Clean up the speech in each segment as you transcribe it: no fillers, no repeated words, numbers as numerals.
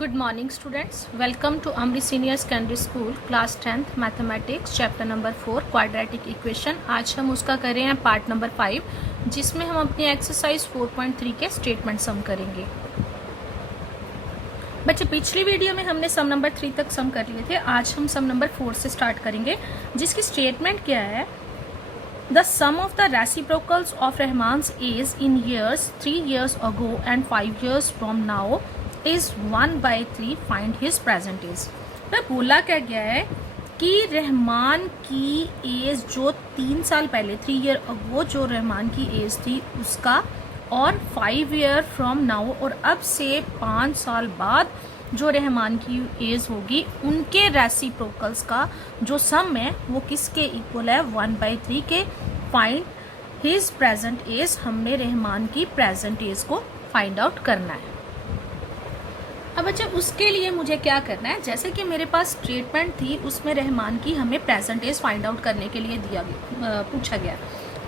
Good morning students, welcome to Amri Senior Secondary School class 10th mathematics chapter number 4 quadratic equation. आज हम उसका कर रहे हैं पार्ट नंबर 5 जिसमें हम अपनी एक्सरसाइज 4.3 के स्टेटमेंट सम करेंगे। बच्चे पिछली वीडियो में हमने सम नंबर 3 तक सम कर लिए थे, आज हम सम नंबर 4 से स्टार्ट करेंगे जिसकी स्टेटमेंट क्या है। The sum of the reciprocals of Rahman's age in years 3 years ago and 5 years from now is 1/3. Find his present age। मैं बोला क्या गया है कि रहमान की एज जो 3 साल पहले 3 ईयर अगो जो रहमान की एज थी उसका, और 5 ईयर फ्रॉम नाउ और अब से 5 साल बाद जो रहमान की एज होगी उनके रेसिप्रोकल्स का जो सम है वो किसके इक्वल है 1/3 के। फाइंड हिज प्रेजेंट एज, हमने रहमान की प्रेजेंट एज को फाइंड आउट करना है। अब अच्छा उसके लिए मुझे क्या करना है, जैसे कि मेरे पास स्टेटमेंट थी उसमें रहमान की हमें प्रेजेंट एज फाइंड आउट करने के लिए पूछा गया,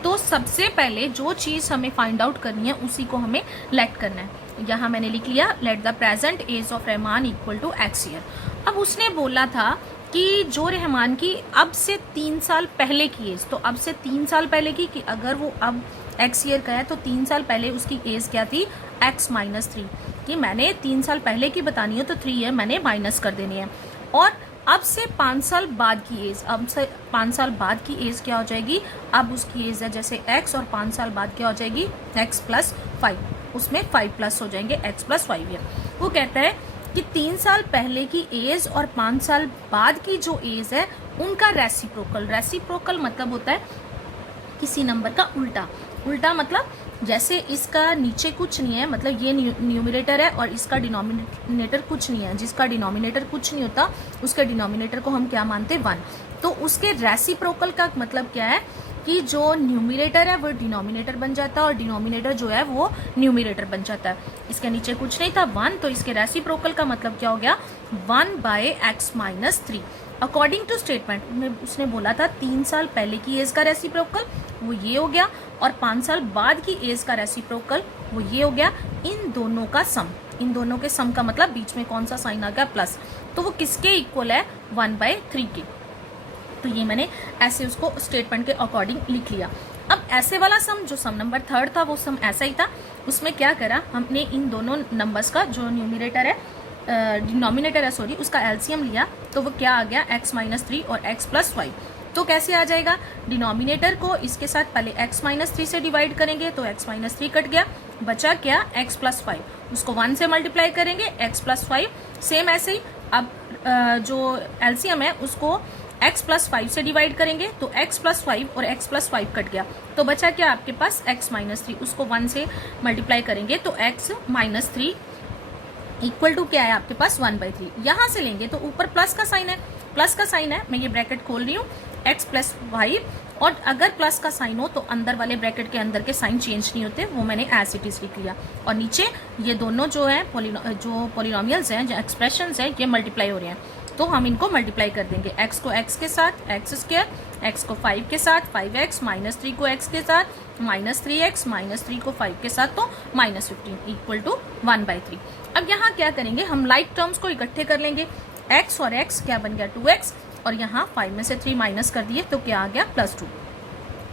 तो सबसे पहले जो चीज़ हमें फाइंड आउट करनी है उसी को हमें लेट करना है। यहाँ मैंने लिख लिया let the present age of Rahman equal to x year. अब उसने बोला था कि जो रहमान की अब से 3 साल पहले की एज, तो अब से 3 साल पहले की कि अगर वो अब एक्स ईयर का है तो 3 साल पहले उसकी एज क्या थी x-3, कि मैंने 3 साल पहले की बतानी है तो 3 ईयर मैंने माइनस कर देनी है। और अब से 5 साल बाद की एज, अब से 5 साल बाद की एज क्या हो जाएगी, अब उसकी एज है जैसे x और 5 साल बाद क्या हो जाएगी x+5, उसमें 5 प्लस हो जाएंगे x+5 ईयर। वो कहता है कि 3 साल पहले की एज और 5 साल बाद की जो एज है उनका रेसिप्रोकल, रेसिप्रोकल मतलब होता है किसी नंबर का उल्टा। उल्टा मतलब जैसे इसका नीचे कुछ नहीं है, मतलब ये न्यूमरेटर है और इसका डिनोमिनेटर कुछ नहीं है, जिसका डिनोमिनेटर कुछ नहीं होता उसके डिनोमिनेटर को हम क्या मानते हैं 1। तो उसके रेसिप्रोकल का मतलब क्या है कि जो न्यूमरेटर है वो डिनोमिनेटर बन जाता है और डिनोमिनेटर जो है वो न्यूमरेटर बन जाता है। इसके नीचे कुछ नहीं था 1, तो इसके रेसिप्रोकल का मतलब क्या हो गया 1/x-3। अकॉर्डिंग टू स्टेटमेंट उसने बोला था 3 साल पहले की एज का रेसिप्रोकल वो ये हो गया और 5 साल बाद की एज का रेसिप्रोकल वो ये हो गया। इन दोनों का सम, इन दोनों के सम का मतलब बीच में कौन सा साइन आ गया प्लस, तो वो किसके इक्वल है 1/3 के। तो ये मैंने ऐसे उसको स्टेटमेंट के अकॉर्डिंग लिख लिया। अब ऐसे वाला सम जो सम नंबर 3 था वो सम ऐसा ही था, उसमें क्या करा हमने इन दोनों नंबर्स का जो न्यूमरेटर है डिनोमिनेटर है सॉरी उसका एलसीएम लिया, तो वो क्या आ गया x-3 और x+5। तो कैसे आ जाएगा, डिनोमिनेटर को इसके साथ पहले x-3 से डिवाइड करेंगे तो x-3 कट गया, बचा क्या x+5, उसको 1 से मल्टीप्लाई करेंगे x+5। सेम ऐसे ही अब जो एलसीएम है उसको x+5 से डिवाइड करेंगे तो x+5 और x+5 कट गया, तो बचा क्या आपके पास x-3, उसको 1 से मल्टीप्लाई करेंगे तो x-3 इक्वल टू क्या है आपके पास 1/3। यहाँ से लेंगे तो ऊपर प्लस का साइन है, प्लस का साइन है, मैं ये ब्रैकेट खोल रही हूँ x+5, और अगर प्लस का साइन हो तो अंदर वाले ब्रैकेट के अंदर के साइन चेंज नहीं होते, वो मैंने एज इट इज लिख लिया। और नीचे ये दोनों जो है जो पॉलिनोमियल्स हैं जो एक्सप्रेशंस हैं ये मल्टीप्लाई हो रहे हैं, तो हम इनको मल्टीप्लाई कर देंगे। x को x के साथ x², x को 5 के साथ 5x, -3 को x के साथ -3x, -3 को 5 के साथ तो -15 इक्वल टू 1/3। अब यहाँ क्या करेंगे हम लाइक टर्म्स को इकट्ठे कर लेंगे, x और x क्या बन गया 2x, और यहाँ 5 में से 3 माइनस कर दिए तो क्या आ गया +2,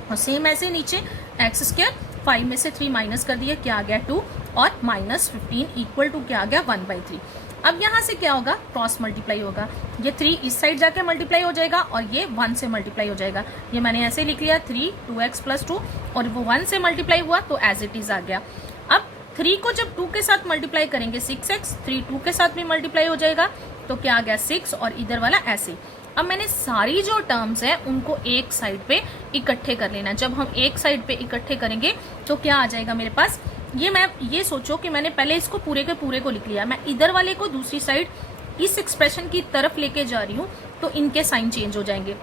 और सेम ऐसे नीचे x², 5 में से 3 माइनस कर दिए क्या आ गया 2, और -15 इक्वल टू क्या आ गया 1/3। अब यहाँ से क्या होगा क्रॉस मल्टीप्लाई होगा, ये 3 इस साइड जाके मल्टीप्लाई हो जाएगा और ये 1 से मल्टीप्लाई हो जाएगा। ये मैंने ऐसे लिख लिया 3 2x + 2, और वो 1 से मल्टीप्लाई हुआ तो एज इट इज आ गया। अब 3 को जब 2 के साथ मल्टीप्लाई करेंगे 6x, 3 2 के साथ भी मल्टीप्लाई हो जाएगा तो क्या आ गया 6, और इधर वाला ऐसे। अब मैंने सारी जो टर्म्स हैं उनको एक साइड पे इकट्ठे कर लेना। जब हम एक साइड पे इकट्ठे करेंगे तो क्या आ जाएगा मेरे पास, ये सोचो कि मैंने पहले इसको पूरे के पूरे को लिख लिया, मैं इधर वाले को दूसरी साइड इस एक्सप्रेशन की तरफ लेके जा रही हूँ तो इनके साइन चेंज हो जाएंगे।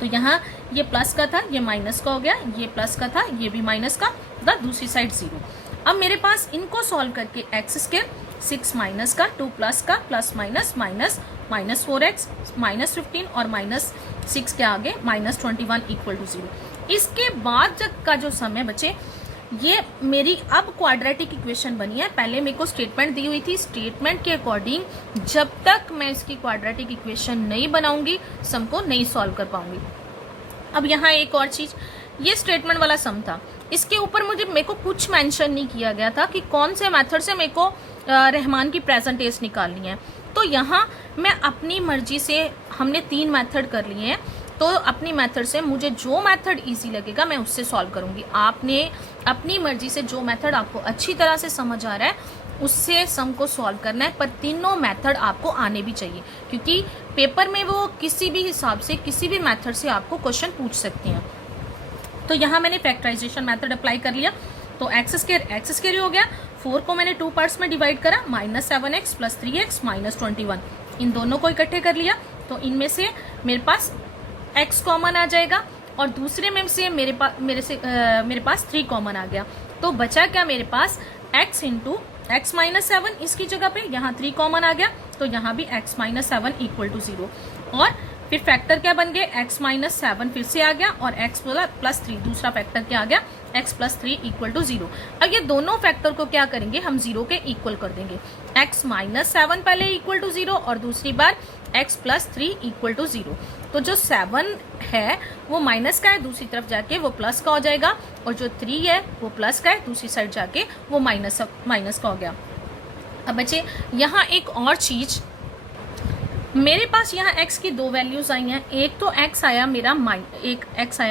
तो यहाँ ये प्लस का था ये माइनस का हो गया, ये प्लस का था ये भी माइनस का, दूसरी साइड 0। अब मेरे पास इनको सॉल्व करके x², 6 माइनस का 2 प्लस का प्लस माइनस -4x, -15 और -6 के आगे -21 इक्वल टू 0। इसके बाद जब का जो सम है बच्चे ये मेरी अब क्वाड्रेटिक इक्वेशन बनी है। पहले मेरे को स्टेटमेंट दी हुई थी, स्टेटमेंट के अकॉर्डिंग जब तक मैं इसकी क्वाड्रेटिक इक्वेशन नहीं बनाऊंगी सम को नहीं सॉल्व कर पाऊंगी। अब यहाँ एक और चीज, ये स्टेटमेंट वाला सम था, इसके ऊपर मेरे को कुछ मेंशन नहीं किया गया था कि कौन से मेथड से मेरे को रहमान की प्रेजेंट एज निकालनी है। तो यहाँ मैं अपनी मर्जी से, हमने 3 मेथड कर लिए हैं, तो अपनी मेथड से मुझे जो मेथड इजी लगेगा मैं उससे सॉल्व करूंगी। आपने अपनी मर्जी से जो मेथड आपको अच्छी तरह से समझ आ रहा है उससे सम को सॉल्व करना है, पर तीनों मेथड आपको आने भी चाहिए, क्योंकि पेपर में वो किसी भी हिसाब से किसी भी मेथड से आपको क्वेश्चन पूछ सकते हैं। तो यहाँ मैंने फैक्टराइजेशन मेथड अप्लाई कर लिया, तो एक्स स्क्वायर हो गया। 4 को मैंने 2 पार्ट्स में डिवाइड करा, -7x + 3x - 21, इन दोनों को इकट्ठे कर लिया। तो इनमें से मेरे पास x कॉमन आ जाएगा और दूसरे में से मेरे पास 3 कॉमन आ गया। तो बचा क्या मेरे पास, x × x - 7, इसकी जगह पे यहाँ 3 कॉमन आ गया, तो यहाँ भी x - 7 = 0। और फिर फैक्टर क्या बन गए, x - 7 फिर से आ गया और x + 3 दूसरा फैक्टर क्या आ गया, x + 3 = 0। अब ये दोनों फैक्टर को क्या करेंगे, हम 0 के इक्वल कर देंगे। x - 7 पहले = 0 और दूसरी बार x + 3 = 0। तो जो 7 है वो माइनस का है, दूसरी तरफ जाके वो प्लस का हो जाएगा, और जो 3 है वो प्लस का है, दूसरी साइड जाके वो माइनस का हो गया। अब बच्चे यहाँ एक और चीज, मेरे पास यहाँ x की 2 वैल्यूज आई हैं। एक तो x आया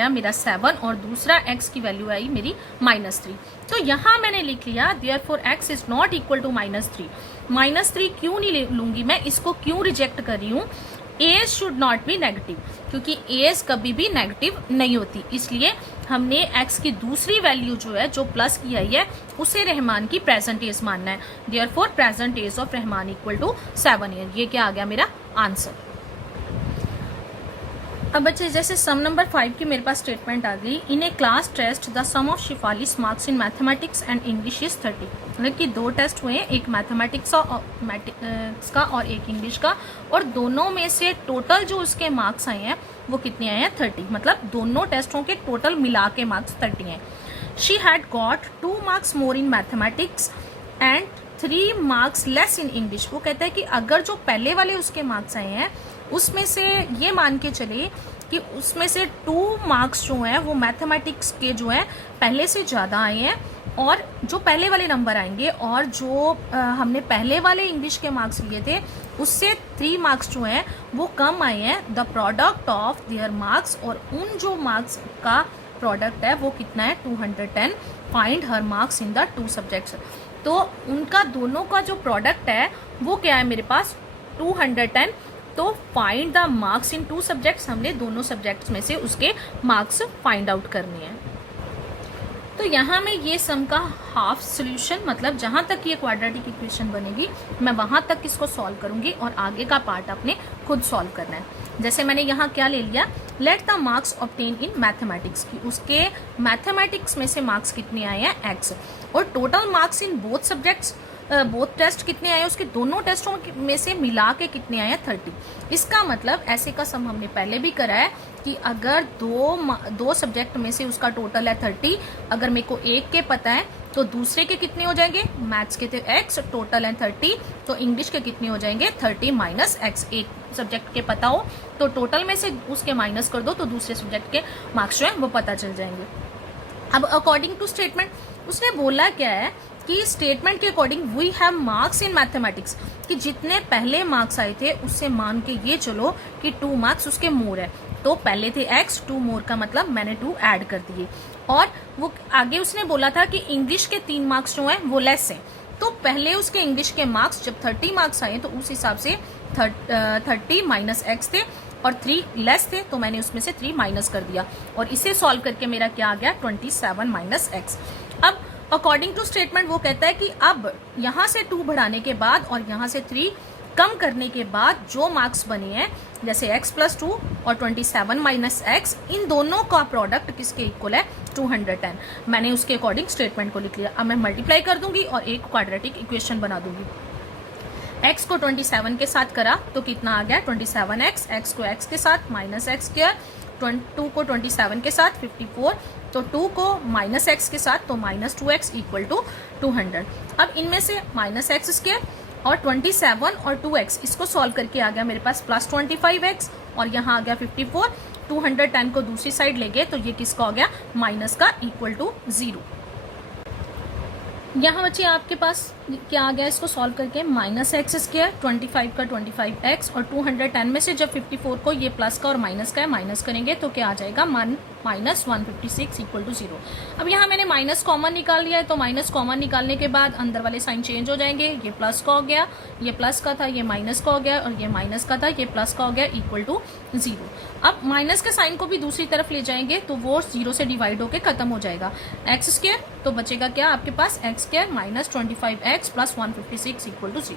मेरा 7 और दूसरा x की वैल्यू आई मेरी -3। तो यहाँ मैंने लिख लिया therefore x is not equal to -3। -3 क्यों नहीं लूंगी मैं, इसको क्यों रिजेक्ट कर रही हूँ, age should not be negative, क्योंकि एज कभी भी नेगेटिव नहीं होती, इसलिए हमने x की दूसरी वैल्यू जो है, जो प्लस की आई है, उसे रहमान की प्रेजेंट एज मानना है। Therefore present age of Rahman = 7 year. ये क्या आ गया मेरा आंसर। अब बच्चे जैसे सम नंबर 5 की मेरे पास स्टेटमेंट आ गई, in a class test the sum of Shifali's marks in mathematics and English is 30। मतलब कि 2 टेस्ट हुए हैं, एक मैथमेटिक्स का और एक इंग्लिश का, और दोनों में से टोटल जो उसके मार्क्स आए हैं वो कितने आए हैं, 30। मतलब दोनों टेस्टों के टोटल मिला के मार्क्स 30 हैं। She had got 2 marks more in mathematics and 3 marks less in English. वो कहता है कि अगर जो पहले वाले उसके मार्क्स आए हैं उसमें से ये मान के चले कि उसमें से 2 मार्क्स जो हैं वो मैथमेटिक्स के जो हैं पहले से ज़्यादा आए हैं, और जो पहले वाले नंबर आएंगे और जो हमने पहले वाले इंग्लिश के मार्क्स लिए थे उससे 3 मार्क्स जो हैं वो कम आए हैं। The product of their marks, और उन जो मार्क्स का प्रोडक्ट है वो कितना है, 210। Find her marks in the 2 subjects. तो उनका दोनों का जो प्रोडक्ट है वो क्या है मेरे पास, 210। तो find the marks in 2 subjects, हमने दोनों सब्जेक्ट्स में से उसके मार्क्स फाइंड आउट करने हैं। तो यहाँ में ये सम का हाफ सोल्यूशन, मतलब जहाँ तक ये क्वाड्रेटिक इक्वेशन बनेगी मैं वहाँ तक इसको सॉल्व करूँगी और आगे का पार्ट अपने खुद सॉल्व करना है। जैसे मैंने यहाँ क्या ले लिया, let the marks obtain in mathematics, की उसके मैथमेटिक्स में से मार्क्स कितने आए हैं, x, और total marks in both subjects, both test कितने आए, उसके दोनों टेस्टों में से मिला के कितने आए हैं, 30। इसका मतलब ऐसे का सम हमने पहले भी करा है कि अगर दो सब्जेक्ट में से उसका टोटल है 30, अगर मेरे को एक के पता है तो दूसरे के कितने हो जाएंगे, मैथ्स के थे x, टोटल है 30, तो इंग्लिश के कितने हो जाएंगे, 30 - x। एक सब्जेक्ट के पता हो तो टोटल में से उसके माइनस कर दो तो दूसरे सब्जेक्ट के मार्क्स जो है वो पता चल जाएंगे। अब अकॉर्डिंग टू स्टेटमेंट उसने बोला क्या है कि स्टेटमेंट के according we have marks in mathematics, कि जितने पहले मार्क्स आए थे उससे मान के ये चलो कि 2 मार्क्स उसके मोर है। तो पहले थे x, 2 मोर का मतलब मैंने 2 ऐड कर दिए। और वो आगे उसने बोला था कि इंग्लिश के 3 मार्क्स जो हैं वो लेस हैं। तो पहले उसके इंग्लिश के मार्क्स जब 30 मार्क्स आए तो उस हिसाब से 30 - x थे और 3 लेस थे, तो मैंने उसमें से 3 माइनस कर दिया और इसे सॉल्व करके मेरा क्या आ गया, 27 - x। अब अकॉर्डिंग टू स्टेटमेंट वो कहता है कि अब यहाँ से 2 बढ़ाने के बाद और यहाँ से 3 कम करने के बाद जो मार्क्स बने हैं, जैसे x + 2 और 27 - x, इन दोनों का प्रोडक्ट किसके इक्वल है, 210। मैंने उसके अकॉर्डिंग स्टेटमेंट को लिख लिया। अब मैं मल्टीप्लाई कर दूंगी और एक क्वाड्रेटिक इक्वेशन बना दूंगी। x को 27 के साथ करा तो कितना आ गया, 27x, x को x के साथ -x स्क्वायर, 2 को 27 के साथ 54, तो 2 को माइनस एक्स के साथ, तो माइनस 2x इक्वल टू 200। अब इनमें से माइनस एक्स स्क्वायर और 27 और 2x इसको सॉल्व करके आ गया मेरे पास प्लस 25x, और यहाँ आ गया 54। 210 को दूसरी साइड ले गए तो ये किसका हो गया, माइनस का इक्वल टू 0। यहाँ बच्चे आपके पास क्या आ गया इसको सॉल्व करके, माइनस एक्स स्क्वायर 25 का 25x, और 210 में से जब 54 को ये प्लस का और माइनस का है माइनस करेंगे तो क्या आ जाएगा, माइनस 156 इक्वल टू 0। अब यहाँ मैंने माइनस कॉमन निकाल लिया है, तो माइनस कॉमन निकालने के बाद अंदर वाले साइन चेंज हो जाएंगे, ये प्लस का हो गया, ये प्लस का था, ये माइनस का हो गया, और ये माइनस का था, ये प्लस का हो गया, इक्वल टू 0। अब माइनस के साइन को भी दूसरी तरफ ले जाएंगे तो वो 0 से डिवाइड होकर खत्म हो जाएगा। एक्स स्क्वायर तो बचेगा क्या आपके पास, X square minus 25x plus 156 equal to 0।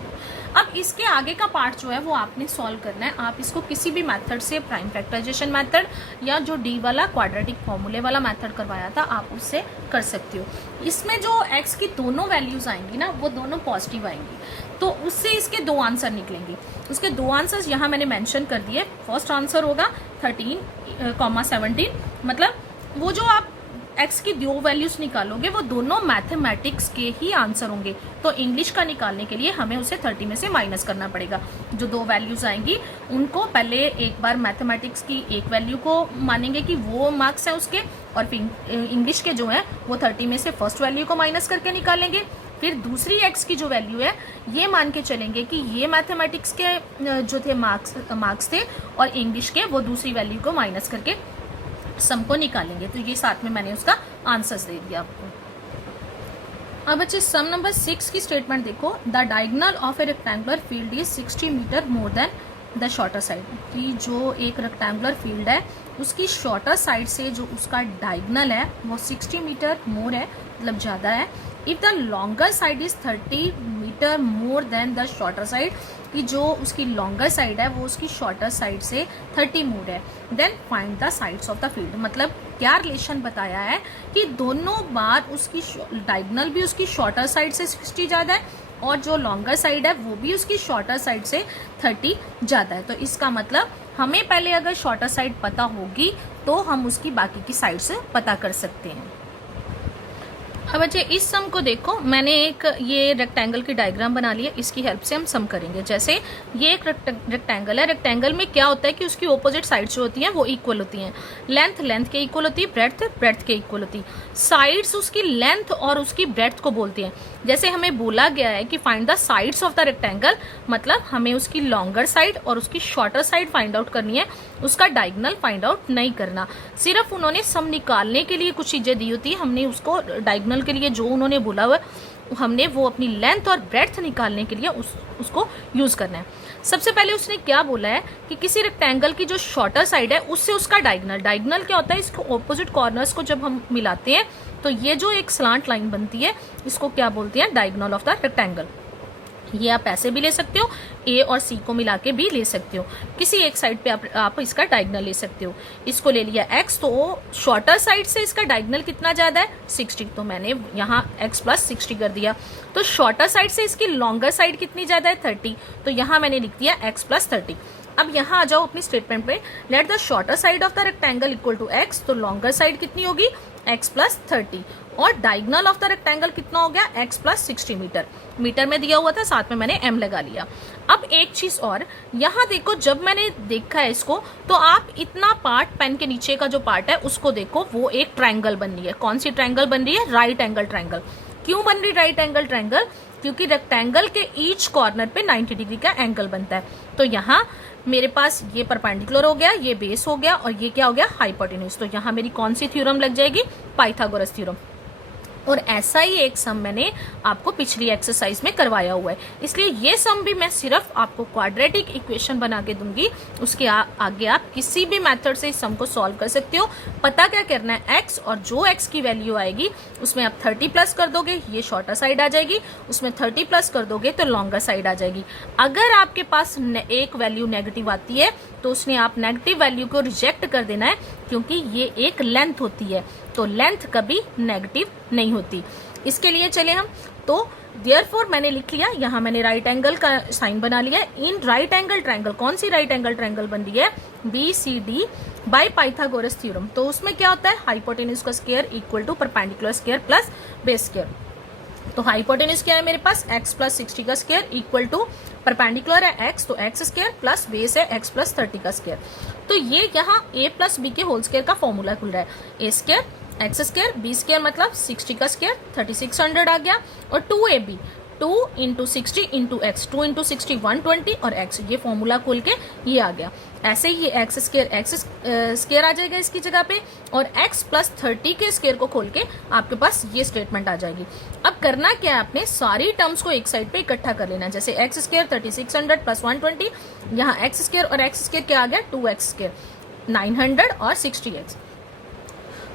अब इसके आगे का पार्ट जो है वो आपने सॉल्व करना है। आप इसको किसी भी मेथड से, प्राइम फैक्टराइजेशन मेथड या जो डी वाला क्वाड्रेटिक फॉर्मूले वाला मेथड करवाया था आप उससे कर सकते हो। इसमें जो x की दोनों वैल्यूज आएंगी ना वो दोनों पॉजिटिव आएंगी, तो उससे इसके दो आंसर निकलेंगे। उसके दो आंसर्स यहाँ मैंने मेंशन कर दिए। फर्स्ट आंसर होगा 13,17, मतलब वो जो आप x की दो वैल्यूज निकालोगे वो दोनों मैथमेटिक्स के ही आंसर होंगे। तो इंग्लिश का निकालने के लिए हमें उसे 30 में से माइनस करना पड़ेगा। जो दो वैल्यूज आएंगी उनको पहले एक बार मैथमेटिक्स की एक वैल्यू को मानेंगे कि वो मार्क्स है उसके, और फिर इंग्लिश के जो है वो 30 में से फर्स्ट वैल्यू को माइनस करके निकालेंगे। फिर दूसरी x की जो वैल्यू है ये मान के चलेंगे कि ये मैथमेटिक्स के जो थे मार्क्स थे, और इंग्लिश के वो दूसरी वैल्यू को माइनस करके सम को निकालेंगे। तो ये साथ में मैंने उसका आंसर्स दे दिया आपको। अब बच्चे सम नंबर 6 की स्टेटमेंट देखो, the diagonal of a rectangular field is 60 metre more than the shorter side. कि जो एक रेक्टेंगुलर फील्ड है उसकी शॉर्टर साइड से जो उसका डायगोनल है वो 60 मीटर मोर है, मतलब ज़्यादा है। If the longer side is 30 metre more than the shorter side, कि जो उसकी लॉन्गर साइड है वो उसकी शॉर्टर साइड से 30 मोर है, then find the sides of the field. मतलब क्या रिलेशन बताया है कि दोनों बार उसकी डायगोनल भी उसकी शॉर्टर साइड से 60 ज़्यादा है, और जो लॉन्गर साइड है वो भी उसकी शॉर्टर साइड से 30 ज़्यादा है। तो इसका मतलब हमें पहले अगर शॉर्टर साइड पता होगी तो हम उसकी बाकी की साइड से पता कर सकते हैं। अब बच्चे इस सम को देखो, मैंने एक ये रेक्टेंगल की डायग्राम बना ली है, इसकी हेल्प से हम सम करेंगे। जैसे ये एक रेक्टेंगल है, रेक्टेंगल में क्या होता है कि उसकी ऑपोजिट साइड्स जो होती हैं वो इक्वल होती हैं। लेंथ के इक्वल होती है, ब्रेड्थ के इक्वल होती है। साइड्स उसकी लेंथ और उसकी ब्रेड्थ को बोलती हैं। जैसे हमें बोला गया है कि find the sides of the rectangle, मतलब हमें उसकी लॉन्गर साइड और उसकी शॉर्टर साइड फाइंड आउट करनी है, उसका डायगोनल फाइंड आउट नहीं करना। सिर्फ उन्होंने सम निकालने के लिए कुछ चीजें दी होती है, हमने उसको डायगोनल के लिए जो उन्होंने बोला हुआ हमने वो अपनी लेंथ और ब्रेड्थ निकालने के लिए उसको यूज करना है। सबसे पहले उसने क्या बोला है कि किसी रेक्टेंगल की जो शॉर्टर साइड है उससे उसका डायगोनल क्या होता है, इसको ऑपोजिट कॉर्नर्स को जब हम मिलाते हैं तो ये जो एक स्लांट लाइन बनती है इसको क्या बोलते हैं, डायगोनल ऑफ द रेक्टेंगल। ये आप ऐसे भी ले सकते हो, ए और सी को मिला के भी ले सकते हो, किसी एक साइड पे आप इसका डायगोनल ले सकते हो। इसको ले लिया x, तो शॉर्टर साइड से इसका डायगोनल कितना ज्यादा है 60, तो मैंने यहाँ x प्लस 60 कर दिया। तो शॉर्टर साइड से इसकी लॉन्गर साइड कितनी ज्यादा है 30, तो यहाँ मैंने लिख दिया x प्लस 30। अब यहाँ आ जाओ अपनी स्टेटमेंट पे, let the shorter side of the rectangle equal to x, तो लॉन्गर साइड कितनी होगी x प्लस 30, और डायगोनल ऑफ द रेक्टेंगल कितना हो गया x प्लस 60 मीटर में दिया हुआ था, साथ में मैंने m लगा लिया। अब एक चीज और यहाँ देखो, जब मैंने देखा है इसको तो आप इतना पार्ट पेन के नीचे का जो पार्ट है उसको देखो, वो एक ट्रायंगल बन रही है। कौन सी ट्रायंगल बन रही है, राइट एंगल ट्रायंगल। क्यों बन रही राइट एंगल ट्रायंगल, क्योंकि रेक्टेंगल के ईच कॉर्नर पे 90 डिग्री का एंगल बनता है। तो यहाँ मेरे पास ये परपेंडिकुलर हो गया, ये बेस हो गया, और ये क्या हो गया हाइपोटेन्यूज। तो यहाँ मेरी कौन सी थ्योरम लग जाएगी, पाइथागोरस थ्योरम। और ऐसा ही एक सम मैंने आपको पिछली एक्सरसाइज में करवाया हुआ है, इसलिए ये सम भी मैं सिर्फ आपको क्वाड्रेटिक इक्वेशन बना के दूंगी, उसके आगे आप किसी भी मेथड से इस सम को सॉल्व कर सकते हो। पता क्या करना है, x, और जो x की वैल्यू आएगी उसमें आप 30 प्लस कर दोगे, ये शॉर्टर साइड आ जाएगी, उसमें 30 प्लस कर दोगे तो लॉन्गर साइड आ जाएगी। अगर आपके पास एक वैल्यू नेगेटिव आती है तो उसमें आप नेगेटिव वैल्यू को रिजेक्ट कर देना है, क्योंकि ये एक लेंथ होती है, तो लेंथ कभी नेगेटिव नहीं होती। इसके लिए चले हम, तो देयरफॉर मैंने लिख लिया, यहाँ मैंने राइट एंगल का साइन बना लिया। इन राइट एंगल ट्रायंगल, कौन सी राइट एंगल ट्रायंगल बन रही है, BCD बाय पाइथागोरस थ्योरम। तो उसमें क्या होता है, हाइपोटेन्यूज का square equal to perpendicular square plus base square. तो हाइपोटेन्यूज क्या है मेरे पास, x प्लस 60 का स्क्वायर इक्वल टू परपेंडिकुलर है x, तो x स्क्वायर प्लस बेस है x प्लस 30 का स्क्वायर। तो ये यहाँ a प्लस बी के होल स्क्वायर का फॉर्मूला खुल रहा है, a square x square b square मतलब 60 का स्क्वायर 3600 आ गया, और 2ab 2 into 60 into x, 2 into 60 120 और x, ये फॉर्मूला खोल के ये आ गया। ऐसे ही ये एक्स स्क्वायर आ जाएगा इसकी जगह पे, और x प्लस 30 के स्क्वायर को खोल के आपके पास ये स्टेटमेंट आ जाएगी। अब करना क्या है, आपने सारी टर्म्स को एक साइड पे इकट्ठा कर लेना, जैसे एक्स स्क्वायर 3600 प्लस 120, यहाँ एक्स स्क्वायर और एक्स स्क्वायर क्या आ गया 2x स्क्वायर 900 और 60x।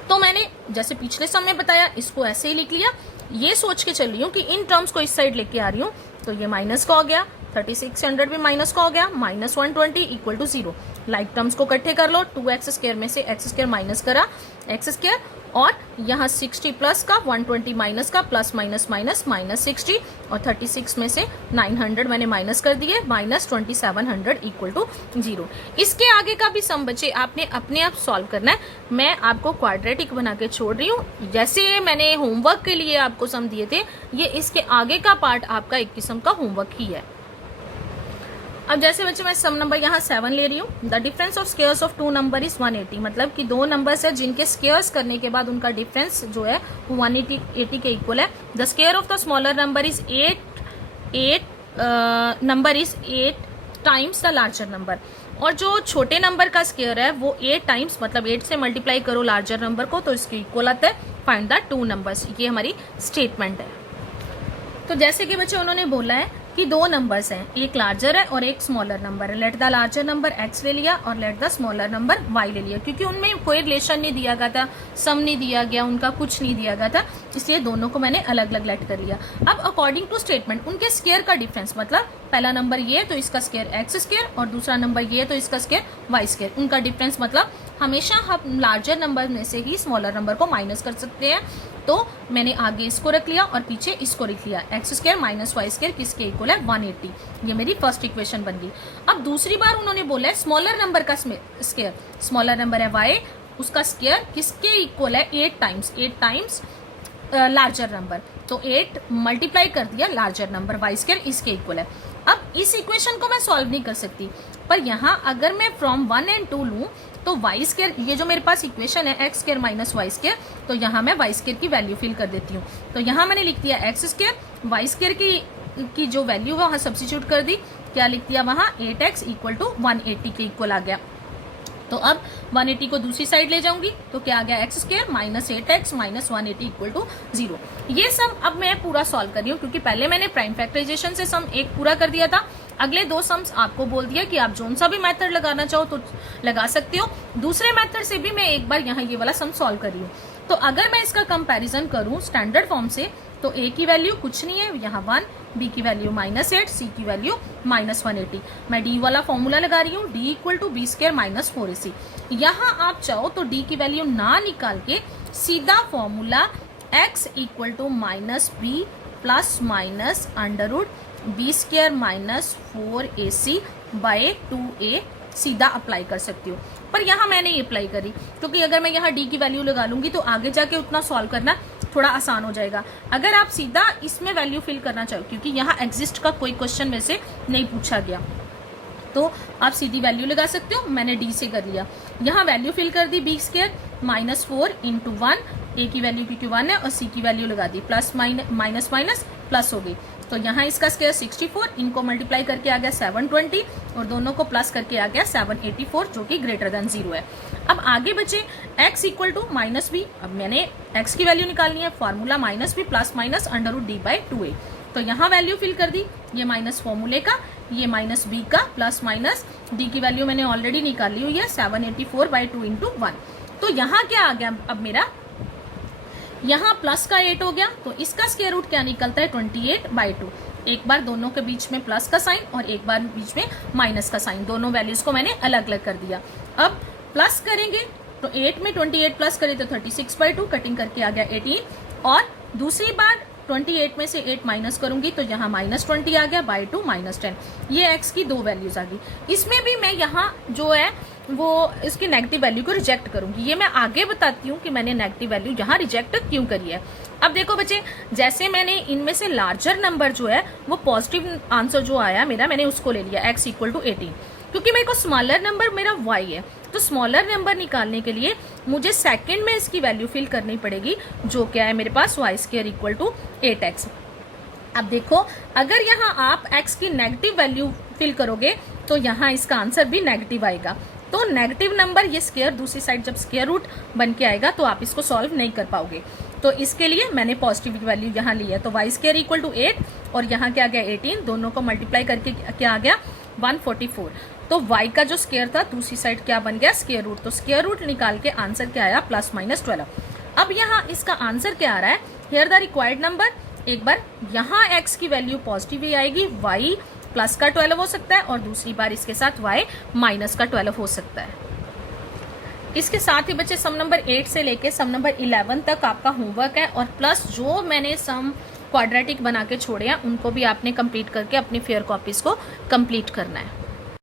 तो मैंने जैसे पिछले सम में बताया इसको ऐसे ही लिख लिया, ये सोच के चल रही हूँ कि इन टर्म्स को इस साइड लेके आ रही हूँ, तो ये माइनस का हो गया, 3600 भी माइनस का हो गया, minus 120 equal to 0। Like terms को इकट्ठे कर लो, 2x स्क्वायर में से x स्क्वायर माइनस करा x स्क्वायर, और यहाँ 60 प्लस का 120 माइनस का, प्लस माइनस माइनस माइनस 60, और 36 में से 900 मैंने माइनस कर दिए, माइनस 2700 इक्वल टू 0। इसके आगे का भी सम बचे आपने अपने आप सॉल्व करना है, मैं आपको क्वाड्रेटिक बना के छोड़ रही हूँ। जैसे मैंने होमवर्क के लिए आपको सम दिए थे, ये इसके आगे का पार्ट आपका एक किस्म का होमवर्क ही है। अब जैसे बच्चे मैं सम नंबर यहाँ 7 ले रही हूँ, the difference of squares of 2 number is 180, मतलब कि दो नंबर्स है जिनके स्क्वायर्स करने के बाद उनका डिफरेंस जो है वो 180 के इक्वल है। The square of the smaller number is 8 times the larger number, और जो छोटे नंबर का स्क्वायर है वो 8 टाइम्स, मतलब 8 से मल्टीप्लाई करो लार्जर नंबर को तो इसके इक्वल आता है। फाइंड द 2 नंबर्स, ये हमारी स्टेटमेंट है। तो जैसे कि बच्चे उन्होंने बोला है कि दो नंबर्स हैं, एक लार्जर है और एक स्मॉलर नंबर है। Let the larger number x ले लिया और let the smaller number y ले लिया, क्योंकि उनमें कोई रिलेशन नहीं दिया गया था, सम नहीं दिया गया, उनका कुछ नहीं दिया गया था, इसलिए दोनों को मैंने अलग अलग लेट कर लिया। अब अकॉर्डिंग टू स्टेटमेंट उनके स्क्वायर का डिफरेंस, मतलब पहला नंबर ये तो इसका स्क्वायर एक्स स्क्वायर, और दूसरा नंबर ये तो इसका स्क्वायर वाई स्क्वायर, उनका डिफरेंस मतलब हमेशा हम लार्जर नंबर में से ही स्मॉलर नंबर को माइनस कर सकते हैं। तो मैंने आगे इसको रख लिया और पीछे इसको रख लिया, x square minus y square किसके इक्वल है 180, ये मेरी फर्स्ट इक्वेशन बन गई। अब दूसरी बार उन्होंने बोला है स्मॉलर नंबर का स्क्वायर, स्मॉलर नंबर है वाई, उसका स्क्वायर किसके इक्वल है 8 टाइम्स लार्जर नंबर, तो 8 मल्टीप्लाई कर दिया लार्जर नंबर वाई स्क्वायर इसके इक्वल है। अब इस इक्वेशन को मैं सॉल्व नहीं कर सकती, पर यहाँ अगर मैं फ्रॉम 1 and 2 लूँ तो वाई स्क्वायर, ये जो मेरे पास इक्वेशन है x square minus y square, तो यहाँ मैं वाई स्क्वायर की वैल्यू फिल कर देती हूँ। तो यहाँ मैंने लिख दिया एक्स स्क्वायर, वाई स्क्वायर की जो वैल्यू है वहाँ सब्स्टिट्यूट कर दी, क्या लिख दिया वहाँ 8x इक्वल टू 180 के इक्वल आ गया। तो अब 180 को दूसरी साइड ले जाऊंगी तो क्या आ गया x square minus 8x minus 180 equal to 0। ये सम अब मैं पूरा सॉल्व कर रही हूँ, क्योंकि पहले मैंने प्राइम फैक्टराइजेशन से सम एक पूरा कर दिया था, अगले दो सम्स आपको बोल दिया कि आप जोन सा भी मेथड लगाना चाहो तो लगा सकते हो। दूसरे मेथड से भी मैं एक बार यहाँ ये वाला सम सॉल्व कर रही हूँ। तो अगर मैं इसका कंपैरिजन करूँ स्टैंडर्ड फॉर्म से, तो a की वैल्यू कुछ नहीं है यहाँ 1, b की वैल्यू -8, c की वैल्यू -180। मैं d वाला फॉर्मूला लगा रही हूँ, d equal to b square minus 4ac। यहाँ आप चाहो तो d की वैल्यू ना निकाल के सीधा formula x equal to -b plus minus under root b square minus 4ac by 2a सीधा अप्लाई कर सकती हो, पर यहाँ मैंने ये अप्लाई करी क्योंकि अगर मैं यहाँ d की वैल्यू लगा लूंगी तो आगे जाके उतना सॉल्व करना थोड़ा आसान हो जाएगा। अगर आप सीधा इसमें वैल्यू फिल करना चाहो, क्योंकि यहाँ एग्जिस्ट का कोई क्वेश्चन में से नहीं पूछा गया, तो आप सीधी वैल्यू लगा सकते हो। मैंने d से कर लिया, यहाँ वैल्यू फिल कर दी बी स्क्वायर माइनस 4 इंटू 1, ए की वैल्यू क्योंकि 1 है, और सी की वैल्यू लगा दी, प्लस माइनस माइनस प्लस हो गई। तो यहाँ इसका स्क्वायर 64, इनको मल्टीप्लाई करके आ गया 720, और दोनों को प्लस करके आ गया 784, जो कि ग्रेटर देन 0 है। अब आगे बचे x इक्वल टू -b। अब मैंने x की वैल्यू निकालनी है, formula -b plus minus under root d/2a। तो यहाँ वैल्यू फिल कर दी, ये माइनस फॉर्मूले का, ये -b का, प्लस माइनस d की वैल्यू मैंने ऑलरेडी निकाली हुई है 784/2 इंटू 1। तो यहाँ क्या आ गया अब मेरा, यहाँ प्लस का 8 हो गया, तो इसका स्क्वायर रूट क्या निकलता है 28/2। एक बार दोनों के बीच में प्लस का साइन और एक बार बीच में माइनस का साइन, दोनों वैल्यूज को मैंने अलग अलग कर दिया। अब प्लस करेंगे तो 8 में 28 प्लस करें तो 36/2, कटिंग करके आ गया 18, और दूसरी बार 28 में से 8 माइनस करूंगी तो यहाँ -20 आ गया, बाई 2 -10। ये x की 2 वैल्यूज आ गई। इसमें भी मैं यहाँ जो है वो इसकी नेगेटिव वैल्यू को रिजेक्ट करूंगी। ये मैं आगे बताती हूँ कि मैंने नेगेटिव वैल्यू यहाँ रिजेक्ट क्यों करी है। अब देखो बच्चे, जैसे मैंने इनमें से लार्जर नंबर जो है वो पॉजिटिव आंसर जो आया मेरा, मैंने उसको ले लिया x = 18, क्योंकि मेरे को स्मॉलर नंबर मेरा y है, तो स्मॉलर नंबर निकालने के लिए मुझे सेकंड में इसकी वैल्यू फिल करनी पड़ेगी, जो क्या है मेरे पास y² = 8x। अब देखो, अगर यहाँ आप x की नेगेटिव वैल्यू फिल करोगे तो यहाँ इसका आंसर भी नेगेटिव आएगा। तो नेगेटिव नंबर ये स्क्वायर दूसरी साइड जब स्क्वायर रूट बन के आएगा तो आप इसको सॉल्व नहीं कर पाओगे। तो इसके लिए मैंने पॉजिटिव वैल्यू यहाँ ली है, तो y² = 8 और यहाँ क्या आ गया 18, दोनों को मल्टीप्लाई करके क्या आ गया 144। तो y का जो स्क्वायर था दूसरी साइड क्या बन गया स्क्वायर रूट, तो स्क्वायर रूट निकाल के आंसर क्या आया +-12। अब यहाँ इसका आंसर क्या आ रहा है, हियर द रिक्वायर्ड नंबर। एक बार यहाँ x की वैल्यू पॉजिटिव ही आएगी, y +12 हो सकता है और दूसरी बार इसके साथ y -12 हो सकता है। इसके साथ ही बच्चे सम नंबर 8 से लेके सम नंबर 11 तक आपका होमवर्क है, और प्लस जो मैंने सम क्वाड्रेटिक बना के छोड़े हैं उनको भी आपने कंप्लीट करके अपनी फेयर कॉपीज को कंप्लीट करना है।